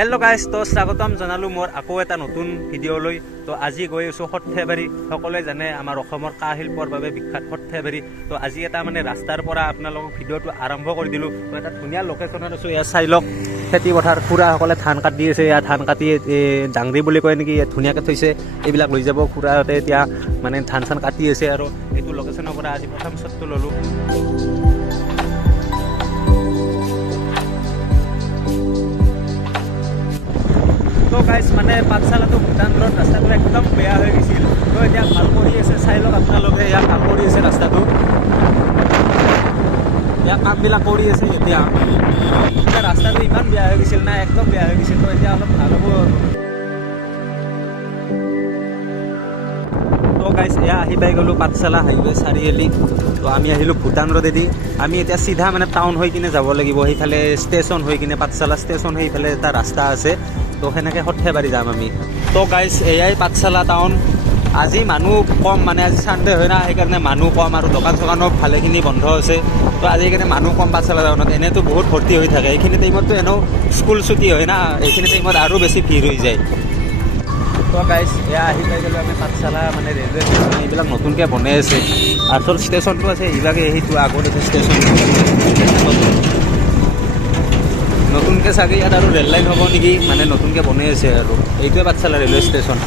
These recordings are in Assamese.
হেল্ল' গাইজ, তো স্বাগতম জনালোঁ মোৰ আকৌ এটা নতুন ভিডিঅ'লৈ। তো আজি গৈ আছোঁ সৰ্থেবাৰী। সকলোৱে জানে আমাৰ অসমৰ কাঁহ শিল্পৰ বাবে বিখ্যাত সৰ্থেবাৰী। তো আজি এটা মানে ৰাস্তাৰ পৰা আপোনালোকক ভিডিঅ'টো আৰম্ভ কৰি দিলোঁ। তো এটা ধুনীয়া লোকেশ্যনত আছোঁ। ইয়াত চাই লওক, খেতি পথাৰ খুৰাসকলে ধান কাটি আছে। ইয়াত ধান কাটি ডাংৰি বুলি কয় নেকি, ইয়াত ধুনীয়াকৈ থৈছে। এইবিলাক লৈ যাব খুৰাহঁতে এতিয়া মানে ধান চান কাটি আছে। আৰু এইটো লোকেশ্যনৰ পৰা আজি প্ৰথম শ্বটটো ল'লোঁ। তো গাইজ মানে পাঠশালাটো ভূটান ৰোড ৰাস্তাটো একদম বেয়া হৈ গৈছিল। তো এতিয়া ভাল কৰি আছে, চাই লওক আপোনালোকে। ইয়াত কাম কৰি আছে ৰাস্তাটো, ইয়াত কামবিলাক কৰি আছে। এতিয়া ৰাস্তাটো ইমান বেয়া হৈ গৈছিল না, একদম বেয়া হৈ গৈছিল। তো এতিয়া অলপ ভাল হ'ব। তো গাইজ এয়া আহি পাই গ'লোঁ পাঠশালা হাইৱে চাৰিআলি। তো আমি আহিলোঁ ভূটান ৰোডেদি। আমি এতিয়া চিধা মানে টাউন হৈ কিনে যাব লাগিব। সেইফালে ষ্টেচন হৈ কিনে পাঠশালা ষ্টেচন সেইফালে এটা ৰাস্তা আছে। তো সেনেকৈ সৰ্থেবাৰী যাম আমি। তো গাইজ এয়াই পাঠশালা টাউন। আজি মানুহ কম, মানে আজি ছানডে হয় না, সেইকাৰণে মানুহ কম আৰু দোকান চোকানো ভালেখিনি বন্ধ আছে। তো আজি সেইকাৰণে মানুহ কম পাঠশালা টাউনত। এনেইতো বহুত ভৰ্তি হৈ থাকে। এইখিনি টাইমততো এনেও স্কুল ছুটি হয় না, এইখিনি টাইমত আৰু বেছি ভিৰ হৈ যায়। তো গাইজ এয়া আহি পাই গ'লোঁ আমি পাঠশালা, মানে ৰেলৱে ষ্টেচন। এইবিলাক নতুনকৈ বনাই আছে। আচল ষ্টেচনটো আছে এইভাগে, সেইটো আগত আছে ষ্টেচন। নতুনকৈ চাগে ইয়াত আৰু ৰেল লাইন হ'ব নেকি, মানে নতুনকৈ বনাই আছে। আৰু এইটোৱে পাঠশালা ৰেলৱে ষ্টেচন।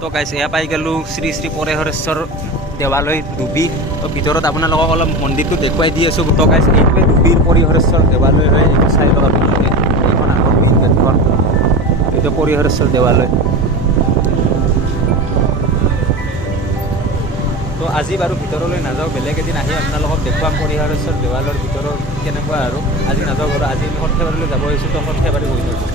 তো গাইজ এয়া পাই গ'লোঁ শ্ৰী শ্ৰী পৰেশৰেশ্বৰ দেৱালয় ডুবি। তো ভিতৰত আপোনালোকক অলপ মন্দিৰটো দেখুৱাই দি আছোঁ। তো গাইজ এইটোৱে ডুবিৰ পৰিহৰেশ্বৰ দেৱালয় হয়। এইটো চাই লওক আপোনালোকে, এইখন আগৰ মেইন গেটখন। এইটো পৰিহৰেশ্বৰ দেৱালয়। তো আজি বাৰু ভিতৰলৈ নাযাওঁ, বেলেগ এদিন আহি আপোনালোকক দেখুৱাম পৰিহৰেশ্বৰ দেৱালয়ৰ ভিতৰত কেনেকুৱা। আৰু আজি নাযাওঁ বাৰু, আজি আমি সৰ্থেবাৰীলৈ যাব আহিছোঁ। তো সৰ্থেবাৰী গৈ থাকোঁ।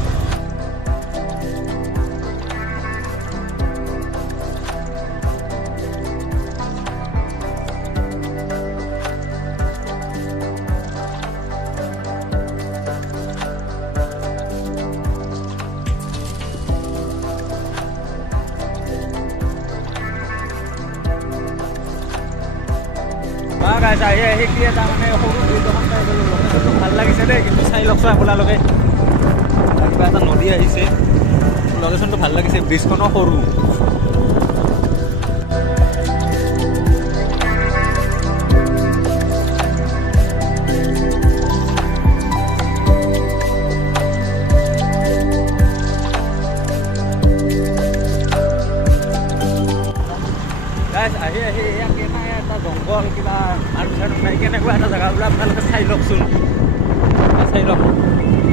গাইজ আহি আহি তাৰমানে সৰু ব্ৰিজখন পাই গ'লোঁ। লোকেশ্যনটো ভাল লাগিছে দেই, কিন্তু চাই লওকচোন আপোনালোকে, কিবা এটা নদী আহিছে। লোকেশ্যনটো ভাল লাগিছে, ব্ৰিজখনো সৰু। গাইজ আহি আহি এয়া এটা জংঘল, কিবা মানুহ চানুহ নাই, কেনেকুৱা এটা জেগা বোলে আপোনালোকে চাই লওকচোন। চাই লওক,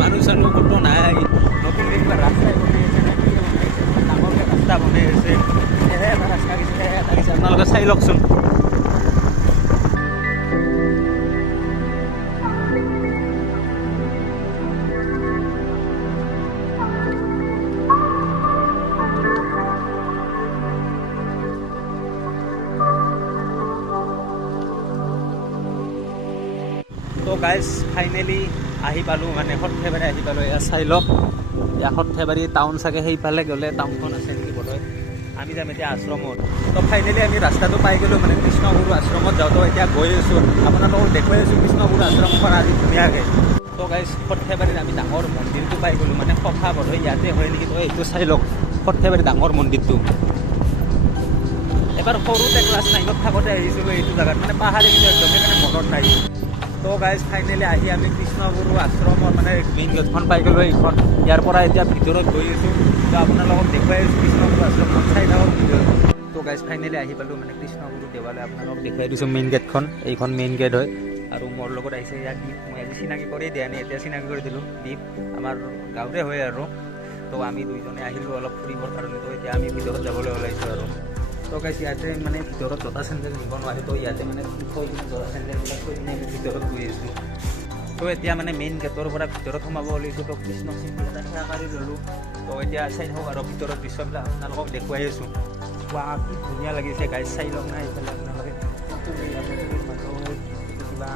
মানুহ চানুহ ক'তো নাই। নতুনকৈ কিবা ৰাস্তাই বনাই আছে নে কি বনাইছে, ডাঙৰকৈ ৰাস্তা বনাই আছে। এটা ৰাস্তা দিছে, এটা দিছে, আপোনালোকে চাই লওকচোন। তো গাইজ ফাইনেলি আহি পালোঁ, মানে সৰ্থেবাৰী আহি পালোঁ। এয়া চাই লওক, এয়া সৰ্থেবাৰী টাউন। চাগে সেইফালে গ'লে টাউনখন আছে নেকি বোধহয়। আমি যাম এতিয়া আশ্ৰমত। তো ফাইনেলি আমি ৰাস্তাটো পাই গ'লোঁ, মানে কৃষ্ণগুৰু আশ্ৰমত যাওঁ। তো এতিয়া গৈ আছোঁ, আপোনালোকক দেখুৱাই আছোঁ কৃষ্ণগুৰু আশ্ৰমখন আজি ধুনীয়াকৈ। তো গাইজ সৰ্থেবাৰীত আমি ডাঙৰ মন্দিৰটো পাই গ'লোঁ, মানে সভা বোধহয় ইয়াতে হয় নেকি। তো এইটো চাই লওক, সৰ্থেবাৰী ডাঙৰ মন্দিৰটো। এবাৰ সৰুতে ক্লাছ 9ত থাকোঁতে আহিছিলোঁ এইটো জেগাত, মানে পাহাৰী কিন্তু একদমেই মানে মনত নাই। তো গাইজ ফাইনেলি আহি আমি কৃষ্ণগুৰু আশ্ৰমৰ মানে মেইন গেটখন পাই গ'লোঁ। এইখন ইয়াৰ পৰা এতিয়া ভিতৰত গৈ আছোঁ। তো আপোনালোকক দেখুৱাই আছোঁ কৃষ্ণগুৰু আশ্ৰমখন চাই থাকক। তো গাইজ ফাইনেলি আহি পালোঁ মানে কৃষ্ণগুৰু দেৱালয়। আপোনালোকক দেখুৱাই দিছোঁ মেইন গেটখন। এইখন মেইন গেট হয় আৰু মোৰ লগত আহিছে ইয়াত দ্বীপ। মই আজি চিনাকি কৰি দিয়া নাই, এতিয়া চিনাকি কৰি দিলোঁ। দ্বীপ আমাৰ গাঁৱৰে হয় আৰু। তো আমি দুইজনে আহিলোঁ অলপ ফুৰিবৰ কাৰণে। তো এতিয়া আমি ভিতৰত যাবলৈ ওলাইছোঁ আৰু। তো গাইজ ইয়াতে মানে ভিতৰত জোতা চেণ্ডেল নিব নোৱাৰে। তো ইয়াতে মানে থৈ কিনে জোতা চেণ্ডেলবিলাক থৈ কিনে আমি ভিতৰত গৈ আছোঁ। তো এতিয়া মানে মেইন গেটৰ পৰা ভিতৰত সোমাব ওলাইছোঁ। তো কৃষ্ণ চিম্পল এটা সেৱা কৰি ল'লোঁ। তো এতিয়া চাই থাকক আৰু ভিতৰত দৃশ্যবিলাক আপোনালোকক দেখুৱাই আছোঁ। ৱা কি ধুনীয়া লাগিছে গাইজ, চাই লওক নাই এইফালে আপোনালোকে কিবা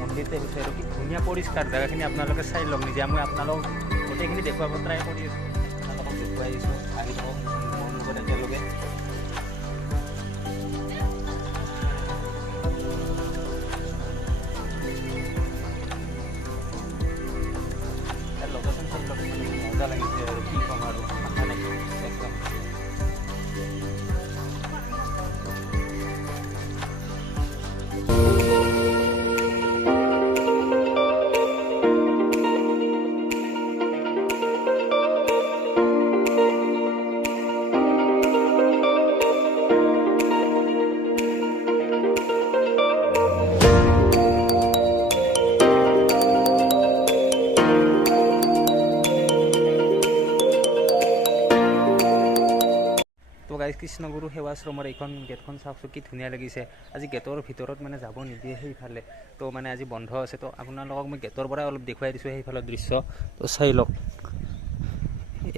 মন্দিৰ টাইপ আছে আৰু কি ধুনীয়া পৰিষ্কাৰ জেগাখিনি আপোনালোকে চাই লওক নিজে। মই আপোনালোকক গোটেইখিনি দেখুৱাব ট্ৰাই কৰি আছোঁ, আপোনালোকক দেখুৱাই দিছোঁ। আহি থাকক মোৰ লগত একেলগে। লোকেশ্যন চাই লওক, মজা লাগিছে আৰু কি ক'ম আৰু মাথা নাই একদম। তো গাইজ কৃষ্ণগুৰু সেৱাশ্ৰমৰ এইখন গেটখন চাওকচোন কি ধুনীয়া লাগিছে। আজি গেটৰ ভিতৰত মানে যাব নিদিয়ে সেইফালে। তো মানে আজি বন্ধ আছে। তো আপোনালোকক মই গেটৰ পৰাই অলপ দেখুৱাই দিছোঁ সেইফালৰ দৃশ্য। তো চাই লওক,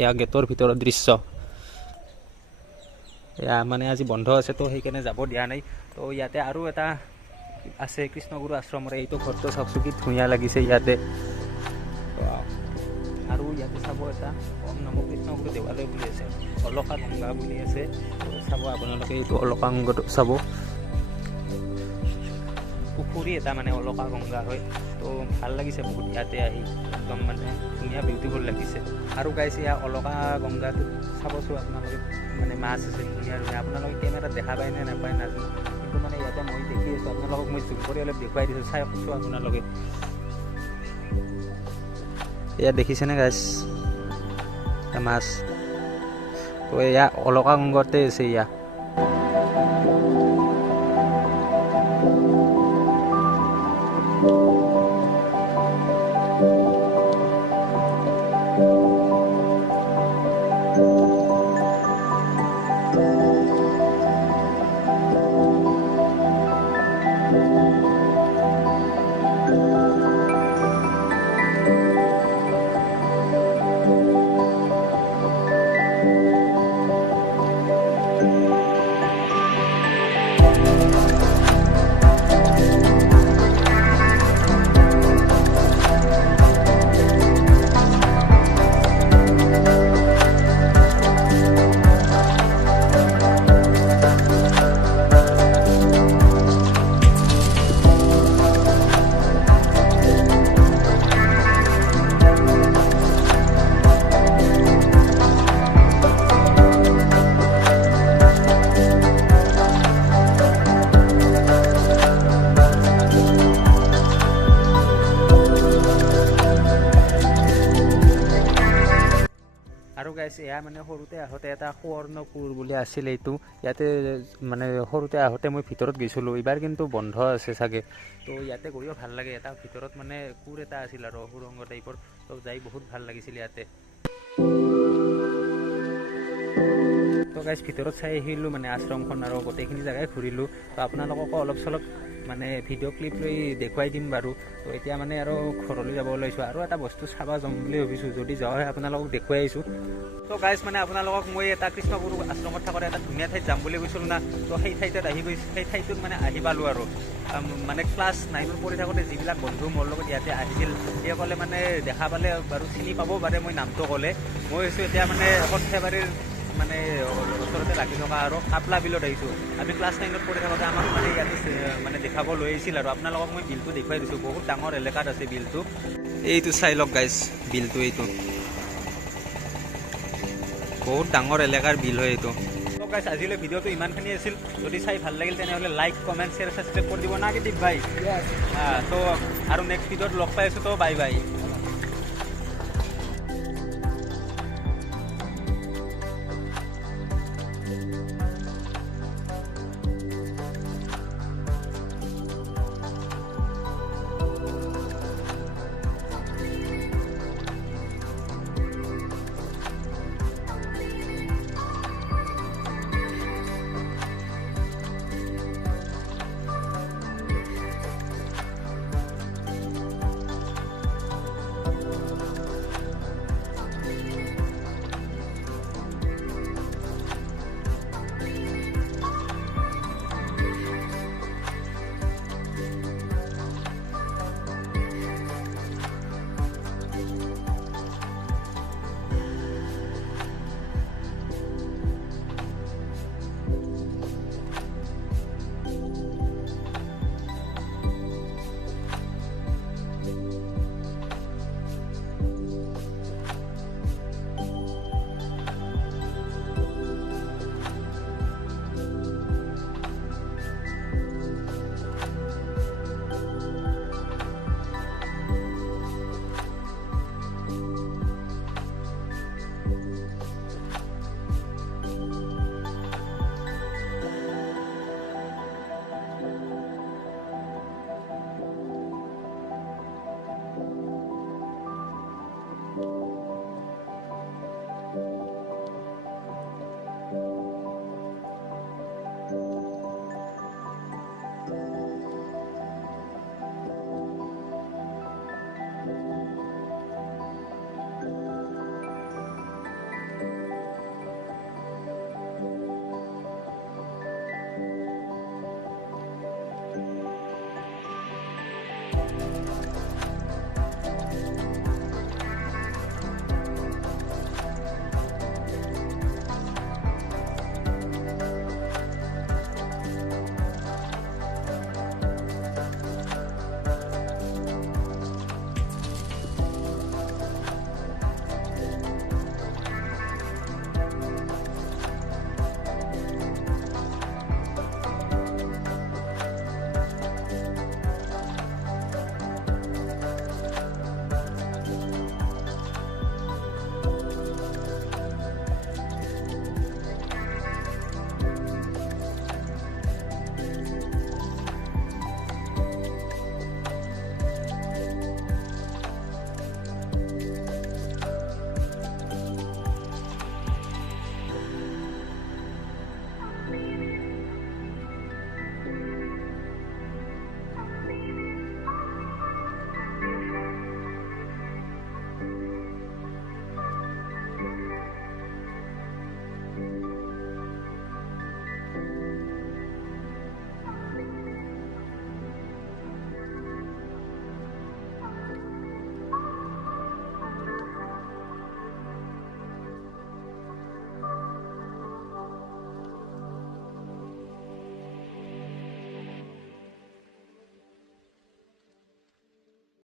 এয়া গেটৰ ভিতৰৰ দৃশ্য। এয়া মানে আজি বন্ধ আছে, তো সেইকাৰণে যাব দিয়া নাই। তো ইয়াতে আৰু এটা আছে কৃষ্ণগুৰু আশ্ৰমৰ, এইটো ঘৰটো চাওকচোন কি ধুনীয়া লাগিছে ইয়াতে। আৰু ইয়াতে চাব এটা ওম নমো কৃষ্ণগুৰু দেৱালয় বুলি আছে, অলকা গংগা বুলি আছে। চাব আপোনালোকে এইটো অলকা গংগাটো চাব, পুখুৰী এটা মানে অলকা গংগা হয়। তো ভাল লাগিছে বহুত ইয়াতে আহি, একদম মানে ধুনীয়া বিউটিফুল লাগিছে। আৰু গাইছে ইয়াৰ অলকা গংগাটো চাবচোন আপোনালোকে, মানে মাছ আছে ধুনীয়া ধুনীয়া। আপোনালোকে কেমেৰাত দেখা পায় নে নাপায় নাজানো, কিন্তু মানে ইয়াতে মই দেখি আছোঁ। আপোনালোকক মই জুম কৰি অলপ দেখুৱাই দিছোঁ, চাই কৈছোঁ আপোনালোকে। এয়া দেখিছেনে গাইছ মাছ? তো এয়া অলকা গংগাতে আছে এয়া। আৰু গাইছে এয়া মানে সৰুতে আহোঁতে এটা সুৱৰ্ণপুৰ বুলি আছিল এইটো। ইয়াতে মানে সৰুতে আহোঁতে মই ভিতৰত গৈছিলোঁ, এইবাৰ কিন্তু বন্ধ আছে চাগে। তো ইয়াতে গৈও ভাল লাগে। এটা ভিতৰত মানে কোৰ এটা আছিল আৰু সুৰংগ টাইপৰ, তো যাই বহুত ভাল লাগিছিল ইয়াতে। তো গাইজ ভিতৰত চাই আহিলোঁ মানে আশ্ৰমখন আৰু গোটেইখিনি জেগাই ঘূৰিলোঁ। তো আপোনালোককো অলপ চলপ মানে ভিডিঅ' ক্লিপ লৈ দেখুৱাই দিম বাৰু। তো এতিয়া মানে আৰু ঘৰলৈ যাব ওলাইছোঁ, আৰু এটা বস্তু চাব যাম বুলি ভাবিছোঁ, যদি যোৱা হয় আপোনালোকক দেখুৱাই আহিছোঁ। তো গাইজ মানে আপোনালোকক মই এটা কৃষ্ণগুৰু আশ্ৰমত থাকোঁতে এটা ধুনীয়া ঠাইত যাম বুলি কৈছিলোঁ না। তো সেই ঠাইটোত আহি গৈছোঁ, সেই ঠাইটোত মানে আহি পালোঁ আৰু। মানে ক্লাছ 9ত পঢ়ি থাকোঁতে যিবিলাক বন্ধু মোৰ লগত ইয়াতে আহিছিল, সেইসকলে মানে দেখা পালে বাৰু চিনি পাব পাৰে মই নামটো ক'লে। মই হৈছোঁ এতিয়া মানে সৰ্থেবাৰীৰ মানে ওচৰতে লাগি থকা আৰু কাপলা বিলত আহিছোঁ। আমি ক্লাছ 9ত পঢ়ি থাকোঁতে আমাক মানে ইয়াতে মানে দেখাব লৈ আহিছিল আৰু। আপোনালোকক মই বিলটো দেখুৱাই দিছোঁ, বহুত ডাঙৰ এলেকাত আছে বিলটো। এইটো চাই লওক গাইজ, বিলটো এইটো বহুত ডাঙৰ এলেকাৰ বিল হয় এইটো। তো গাইছ আজিলৈ ভিডিঅ'টো ইমানখিনি আছিল যদি চাই ভাল লাগিল তেনেহ'লে লাইক কমেণ্ট শ্বেয়াৰ ছাবস্ক্ৰাইব কৰি দিব না কি দীপ ভাই তো আৰু নেক্সট ভিডিঅ'ত লগ পাই আছোঁ তো বাই বাই